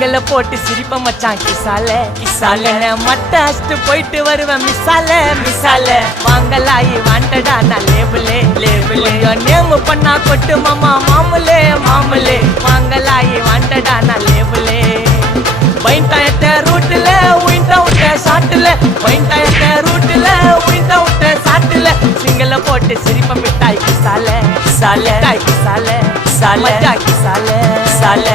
சிங்கல போட்டு சிரிப்ப மச்சான் கிசால கிசால மட்ட அஷ்டு போயிட்டு வருவேன் மிசால மிசால வாங்கலாயி வாண்டடா நான் லேபிளே லேபிளே நேம் பண்ணா கொட்டு மாமா மாமலே மாமலே வாங்கலாயி வாண்டடா நான் லேபிளே வைண்டாயத்த ரூட்ல உயிண்டா விட்ட சாட்டுல வைண்டாயத்த ரூட்ல உயிண்டா விட்ட சாட்டுல சிங்கல போட்டு சிரிப்ப மிட்டாய் கிசால கிசால கிசால சால கிசால சால